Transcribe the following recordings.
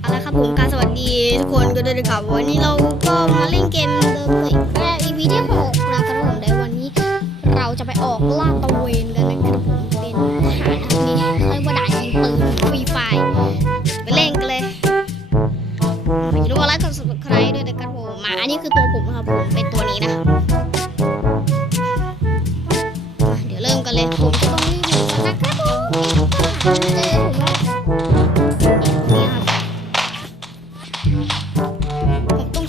เอาละครับผมการสวัสดีทุกคนก็ด้วยนะครับวันนี้เราก็มาเล่นเกมเดิมกันอีกแล้ว EP ที่หกนะครับผมในวันนี้ เราจะไปออกล่าตะเวนกันนะครับผมเป็นทหารนี่เรียกว่าด่านยิงปืนฟรีไฟไปเล่นกันเลยอย่าลืมกดไลค์กดซับสไครต์ด้วยนะครับผมมาอันนี้คือตัวผมนะครับผมเป็น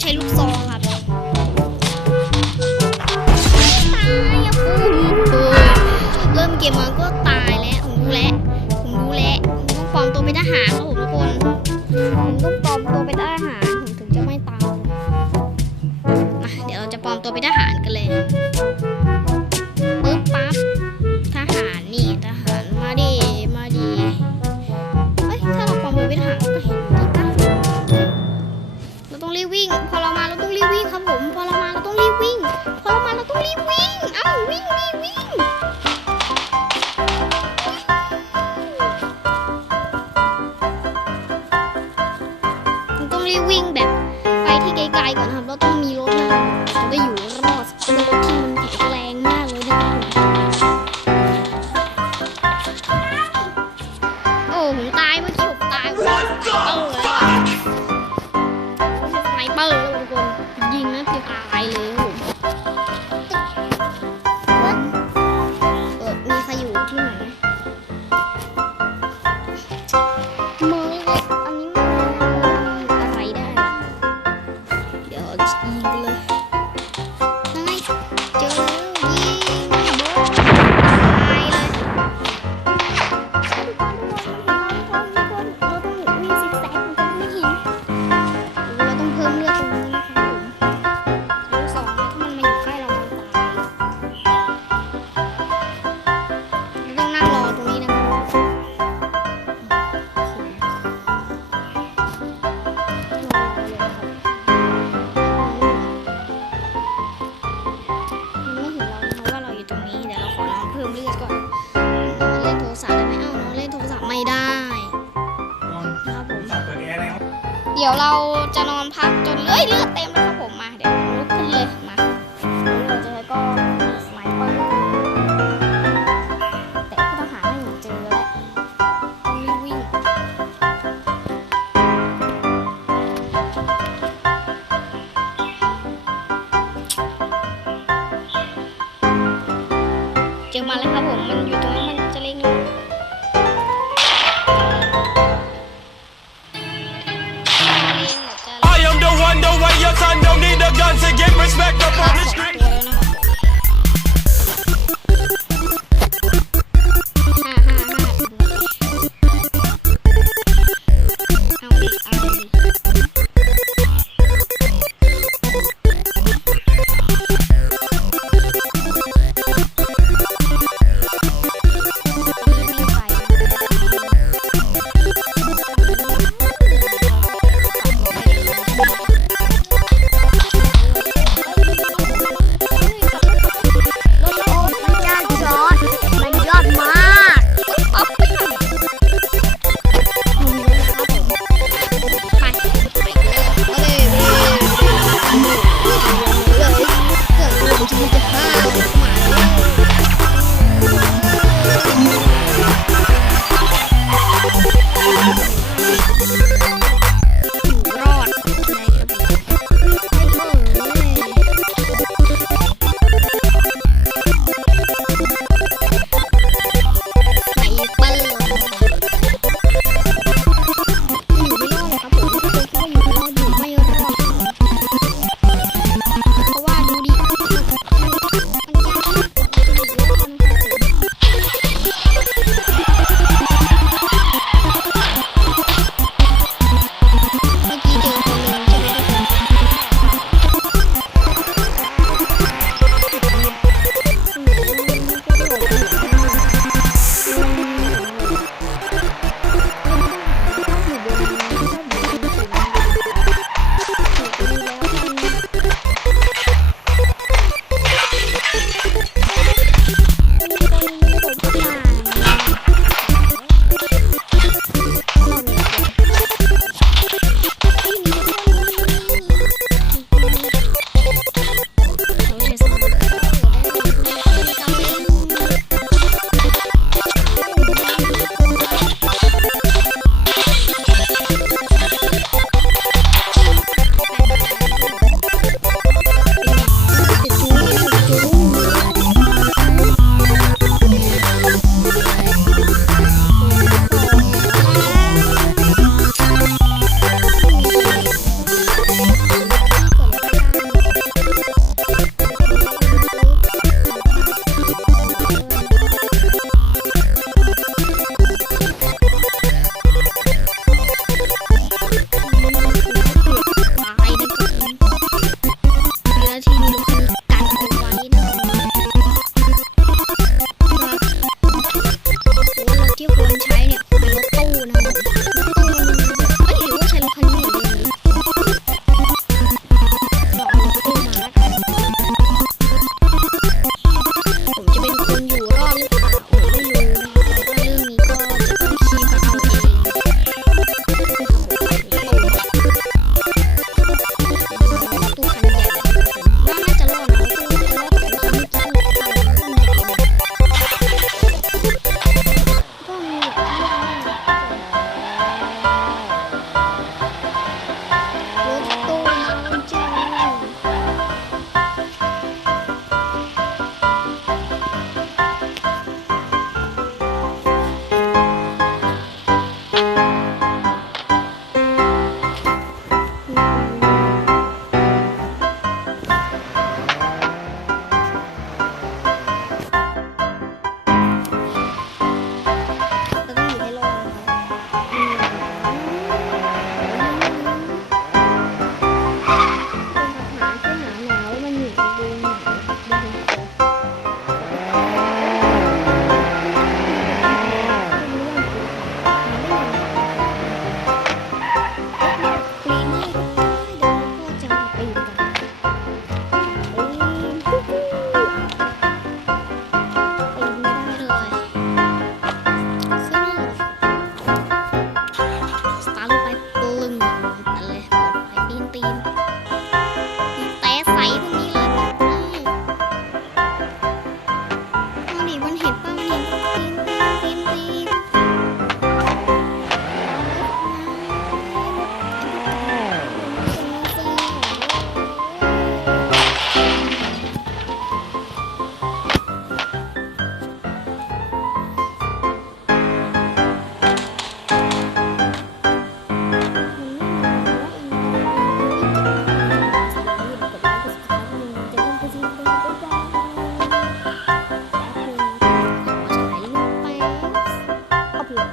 ช้ลูกซองครับตายอะคุณเริ่มเกมมาก็ตายแล้วผมรู้แล้วผมรู้แล้วผมต้องปลอมตัวเป็นทหารครับผมทุกคนผมต้องปลอมตัวเป็นทหารผมถึงจะไม่ตายมาเดี๋ยวเราจะปลอมตัวเป็นทหาร มีร เดี๋ยวเราจะนอนพักจนเอ้ยเลือดเต็มแล้วครับผมมาเดี๋ยวลุกขึ้นเลยมาเราจะใช้ก็สไนเปอร์แต่ผู้ต้องหาไม่เจอแล้วต้องรีบวิ่งเจอมาแล้วครับผมมันอยู่ตรงนั้นมัน your son don't need a gun to get respect up on the street.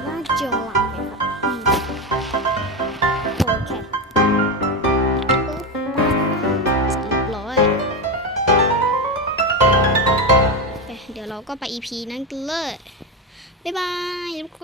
น่าจอหลักเลยครับโอเคเรียบร้อยเดี๋ยวเราก็ไป EP นั้นกันเลย บ๊ายบาย